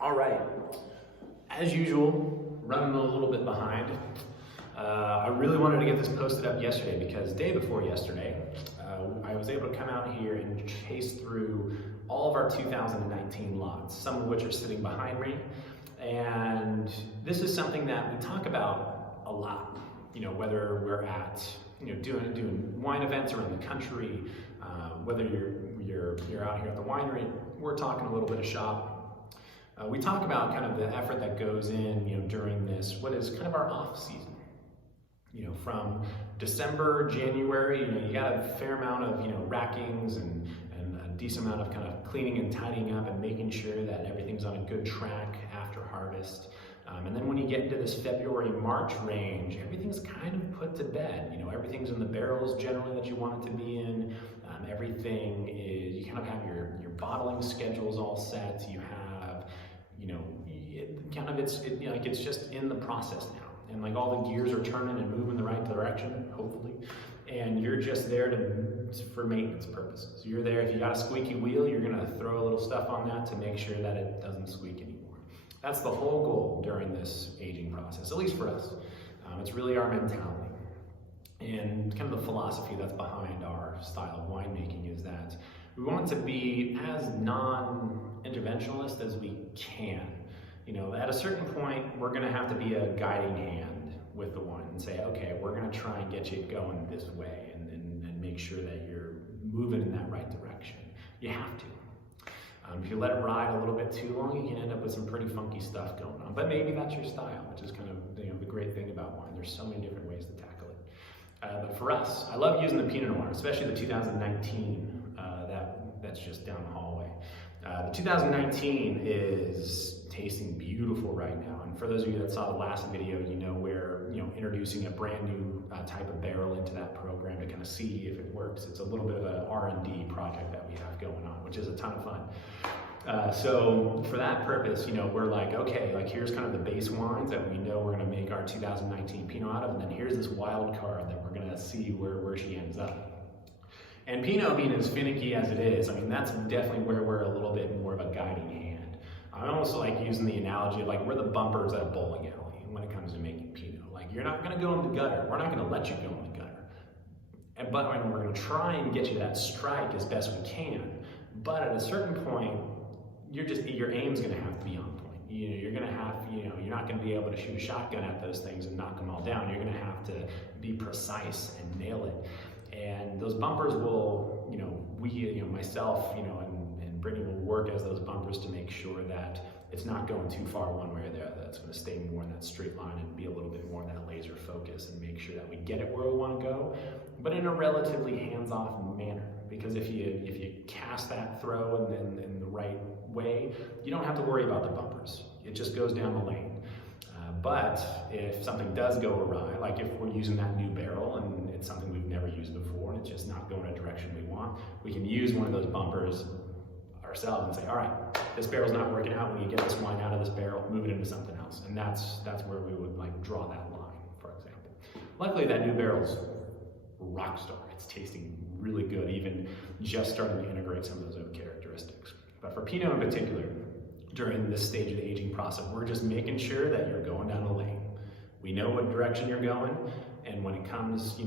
All right, as usual, running a little bit behind. I really wanted to get this posted up yesterday because day before yesterday, I was able to come out here and chase through all of our 2019 lots, some of which are sitting behind me. And this is something that we talk about a lot, whether we're at, doing wine events around the country, whether you're out here at the winery, we're talking a little bit of shop. We talk about kind of the effort that goes in, during this, what is kind of our off season. From December, January, you got a fair amount of, rackings and a decent amount of kind of cleaning and tidying up and making sure that everything's on a good track after harvest. And then when you get into this February, March range, everything's kind of put to bed. Everything's in the barrels generally that you want it to be in. Everything is, you kind of have your bottling schedules all set. You have, it's just in the process now. And like all the gears are turning and moving the right direction, hopefully. And you're just there for maintenance purposes. You're there, if you got a squeaky wheel, you're gonna throw a little stuff on that to make sure that it doesn't squeak anymore. That's the whole goal during this aging process, at least for us. It's really our mentality. And kind of the philosophy that's behind our style of winemaking is that we want it to be as non-interventionalist as we can. At a certain point, we're gonna have to be a guiding hand with the wine and say, okay, we're gonna try and get you going this way and make sure that you're moving in that right direction. You have to. If you let it ride a little bit too long, you can end up with some pretty funky stuff going on. But maybe that's your style, which is kind of the great thing about wine. There's so many different ways to tackle it. But for us, I love using the Pinot Noir, especially the 2019 that's just down the hallway. The 2019 is tasting beautiful right now. And for those of you that saw the last video, we're introducing a brand new type of barrel into that program to kind of see if it works. It's a little bit of an R&D project that we have going on, which is a ton of fun. So for that purpose, we're like, okay, here's kind of the base wines that we know we're going to make our 2019 Pinot out of, and then here's this wild card that we're going to see where she ends up. And Pinot being as finicky as it is, that's definitely where we're a little bit more of a guiding hand. I almost like using the analogy of we're the bumpers at a bowling alley when it comes to making Pinot. You're not going to go in the gutter. We're not going to let you go in the gutter. But we're going to try and get you that strike as best we can. But at a certain point, your aim's going to have to be on point. You're going to have, you're not going to be able to shoot a shotgun at those things and knock them all down. You're going to have to be precise and nail it. And those bumpers will, myself, and Brittany will work as those bumpers to make sure that it's not going too far one way or the other. It's going to stay more in that straight line and be a little bit more in that laser focus and make sure that we get it where we want to go, but in a relatively hands-off manner. Because if you cast that throw in the right way, you don't have to worry about the bumpers. It just goes down the lane. But if something does go awry, like if we're using that new barrel and it's something we've never used before and it's just not going a direction we want, we can use one of those bumpers ourselves and say, all right, this barrel's not working out. When you get this wine out of this barrel, move it into something else. And that's where we would draw that line, for example. Luckily, that new barrel's rock star. It's tasting really good, even just starting to integrate some of those oak characteristics. But for Pinot in particular, during this stage of the aging process, we're just making sure that you're going down the lane. We know what direction you're going, and when it comes,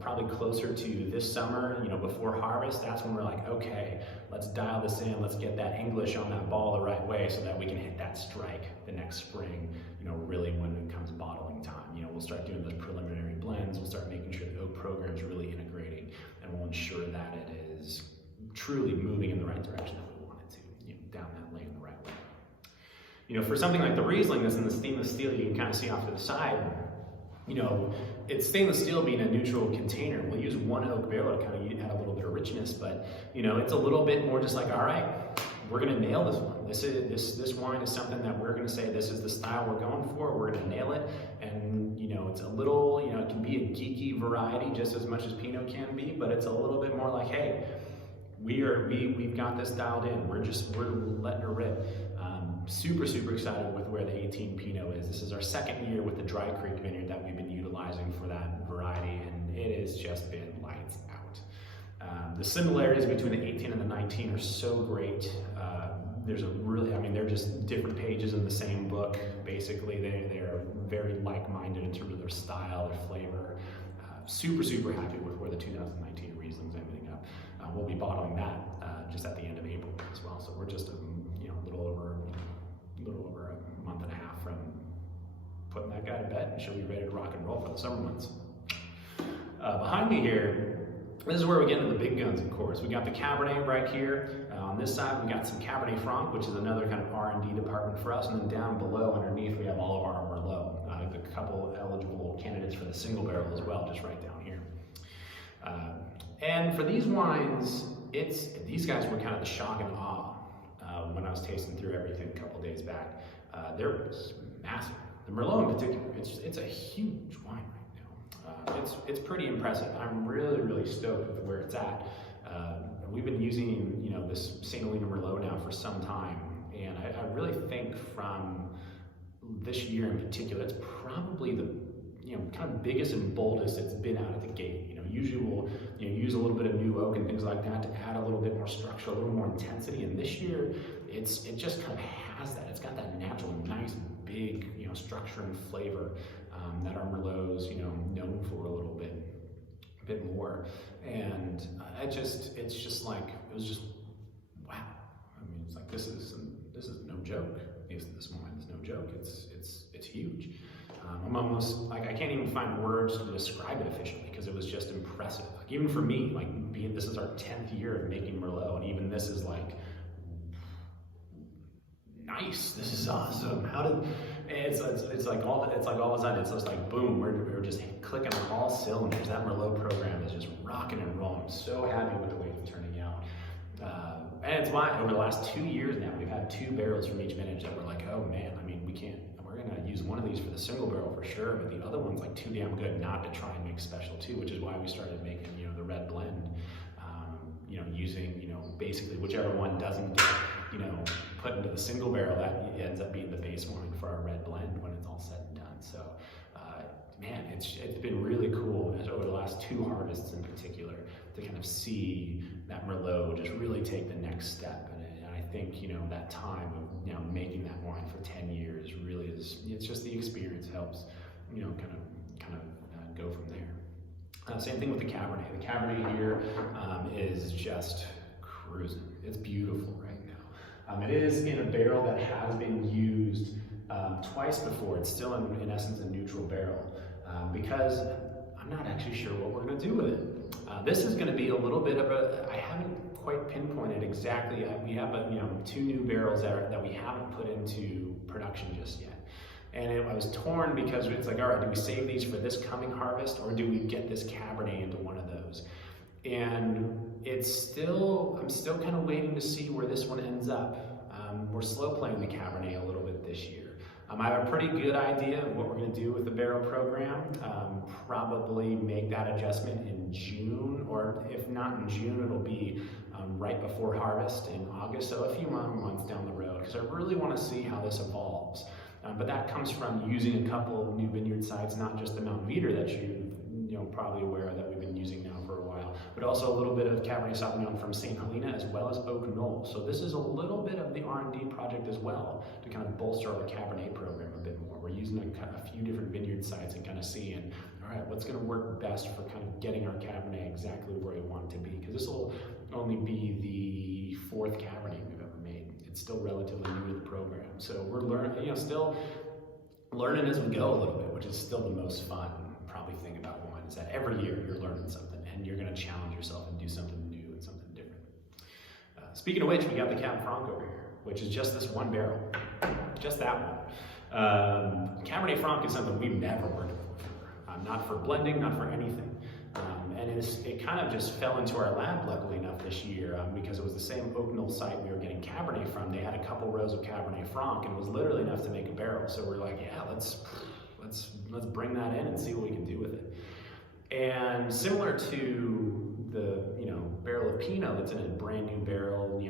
probably closer to this summer, before harvest, that's when we're like, okay, let's dial this in, let's get that English on that ball the right way so that we can hit that strike the next spring, really when it comes bottling time. We'll start doing those preliminary blends, we'll start making sure the oak program is really integrating, and we'll ensure that it is truly moving in the right direction that we want it to, down that lane the right way. For something like the Riesling that's in the stainless steel, you can kind of see off to the side, it's stainless steel being a neutral container. We'll use one oak barrel to kind of add a little bit of richness, but it's a little bit more just all right, we're gonna nail this one. This wine is something that we're gonna say, this is the style we're going for, we're gonna nail it. And it's a little, it can be a geeky variety just as much as Pinot can be, but it's a little bit more like, hey, we've got this dialed in. We're letting her rip. Super excited with where the 18 Pinot is. This is our second year with the Dry Creek vineyard that we've been utilizing for that variety, and it has just been lights out. The similarities between the 18 and the 19 are so great. There's a really, I mean, they're just different pages in the same book. Basically, they're very like-minded in terms of their style, their flavor. Super, super happy with where the 2019 Riesling's ending up. We'll be bottling that just at the end of April as well. So we're just a little over a month and a half from putting that guy to bed, and she'll be ready to rock and roll for the summer months. Behind me here, this is where we get into the big guns, of course. We got the Cabernet right here. On this side, we got some Cabernet Franc, which is another kind of R&D department for us. And then down below, underneath, we have all of our Merlot. A couple eligible candidates for the single barrel as well, just right down here. And for these wines, these guys were kind of the shock and awe when I was tasting through everything a couple days back. They're massive. The Merlot in particular, it's a huge wine right now. It's pretty impressive. I'm really, really stoked with where it's at. We've been using, this St. Helena Merlot now for some time, and I really think from this year in particular, it's probably the kind of biggest and boldest it's been out of the gate. Usually we'll use a little bit of new oak and things like that to add a little bit more structure, a little more intensity. And this year, it just kind of has that. It's got that natural, nice, big, structure and flavor that our Merlots, known for a little bit more. And it was just wow. I mean, it's like this is no joke. This wine is no joke. It's huge. I'm almost like I can't even find words to describe it officially because it was just impressive. Like even for me, this is our 10th year of making Merlot, and even this is like nice. This is awesome. It's like all of a sudden it's just like boom. We're just clicking on all cylinders. That Merlot program is just rocking and rolling. I'm so happy with the way it's turning out. And it's why over the last 2 years now we've had 2 barrels from each vintage that we're like, oh man, I mean we're gonna use one of these for the single barrel for sure, but the other one's like too damn good not to try and make special too, which is why we started making the red blend. Using basically whichever one doesn't get put into the single barrel, that ends up being the base wine for our red blend when it's all said and done. So man, it's been really cool over the last 2 harvests in particular to kind of see that Merlot just really take the next step. And I think that time of making that wine for 10 years really it's just the experience helps kind of go from there. Same thing with the Cabernet. The Cabernet here is just cruising. It's beautiful right now. It is in a barrel that has been used twice before. It's still in essence a neutral barrel because I'm not actually sure what we're going to do with it. This is going to be a little bit of I haven't quite pinpointed exactly. We have 2 new barrels that we haven't put into production just yet. And I was torn because it's like, all right, do we save these for this coming harvest or do we get this Cabernet into one of those? And I'm still kind of waiting to see where this one ends up. We're slow playing the Cabernet a little bit this year. I have a pretty good idea of what we're going to do with the barrel program. Probably make that adjustment in June, or if not in June, it'll be right before harvest in August, so a few more months down the road, because I really want to see how this evolves. But that comes from using a couple of new vineyard sites, not just the Mount Veeder that you're probably aware of that we've been using now for a while, but also a little bit of Cabernet Sauvignon from St. Helena as well as Oak Knoll. So this is a little bit of the R&D project as well to kind of bolster our Cabernet program a bit more. We're using a few different vineyard sites and kind of seeing, all right, what's going to work best for kind of getting our Cabernet exactly where we want it to be, because this will only be the 4th Cabernet we've ever made. It's still relatively new to the program. So we're still learning as we go a little bit, which is still the most fun probably thing about wine, is that every year you're learning something and you're going to challenge yourself and do something new and something different. Speaking of which, we got the Cab Franc over here, which is just this one barrel, just that one. Cabernet Franc is something we've never worked with before, not for blending, not for anything. And it kind of just fell into our lap, luckily enough, this year because it was the same Oak Knoll site we were getting Cabernet from. They had a couple rows of Cabernet Franc, and it was literally enough to make a barrel. So we're like, yeah, let's bring that in and see what we can do with it. And similar to the barrel of Pinot that's in a brand new barrel,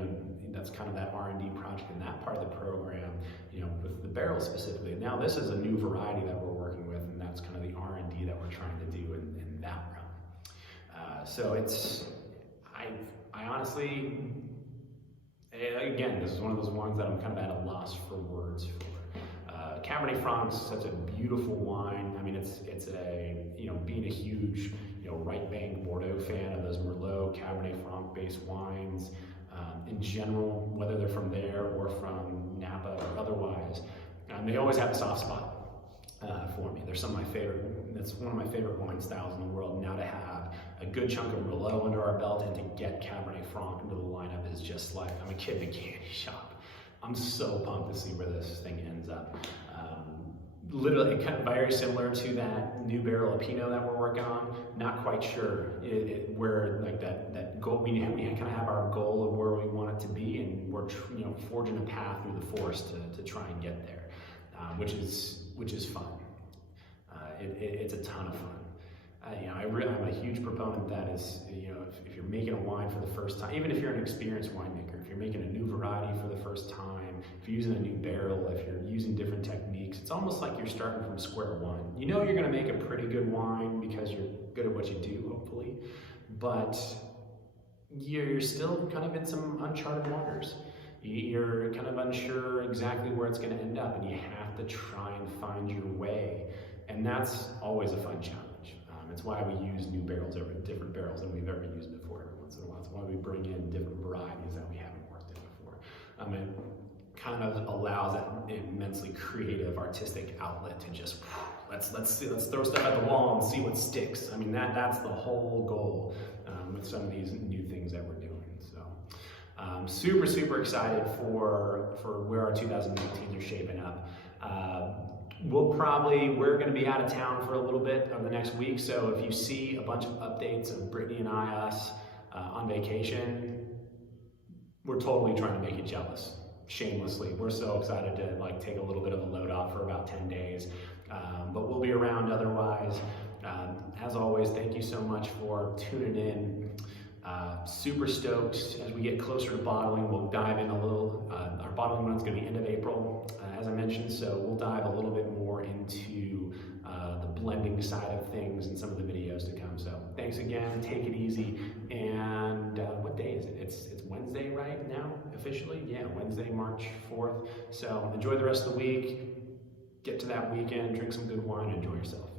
that's kind of that R&D project in that part of the program, with the barrel specifically. Now this is a new variety that we're working with, and that's kind of the R&D that we're trying to do in that realm. So I honestly, And again, this is one of those wines that I'm kind of at a loss for words for. Cabernet Franc is such a beautiful wine. I mean, it's a, you know, being a huge, you know, right bank Bordeaux fan of those Merlot, Cabernet Franc based wines, in general, whether they're from there or from Napa or otherwise, they always have a soft spot for me. They're some of my favorite, that's one of my favorite wine styles in the world. Now to have a good chunk of Merlot under our belt and to get Cabernet Franc into the lineup is just like, I'm a kid in a candy shop. I'm so pumped to see where this thing ends up. Literally, kind of very similar to that new barrel of Pinot that we're working on. Not quite sure where like that goal. We kind of have our goal of where we want it to be, and we're forging a path through the forest to try and get there, which is fun. It's a ton of fun. I'm a huge proponent that is, if you're making a wine for the first time, even if you're an experienced winemaker, if you're making a new variety for the first time, if you're using a new barrel, if you're using different techniques, it's almost like you're starting from square one. You know you're gonna make a pretty good wine because you're good at what you do, hopefully, but you're still kind of in some uncharted waters. You're kind of unsure exactly where it's gonna end up, and you have to try and find your way. And that's always a fun challenge. It's why we use new barrels over different barrels than we've ever used before every once in a while. It's why we bring in different varieties that we haven't worked in before. It kind of allows that immensely creative, artistic outlet to just, let's throw stuff at the wall and see what sticks. I mean, that's the whole goal with some of these new things that we're doing. So super, super excited for where our 2019s are shaping up. We're going to be out of town for a little bit over the next week, so if you see a bunch of updates of Brittany and us on vacation, we're totally trying to make you jealous, shamelessly. We're so excited to take a little bit of a load off for about 10 days, but we'll be around otherwise. As always, thank you so much for tuning in. Super stoked as we get closer to bottling. We'll dive in a little. Our bottling run is going to be end of April, as I mentioned, so we'll dive a little bit more into the blending side of things in some of the videos to come. So thanks again, take it easy, and what day is it? It's Wednesday right now, officially? Yeah, Wednesday, March 4th. So enjoy the rest of the week, get to that weekend, drink some good wine, enjoy yourself.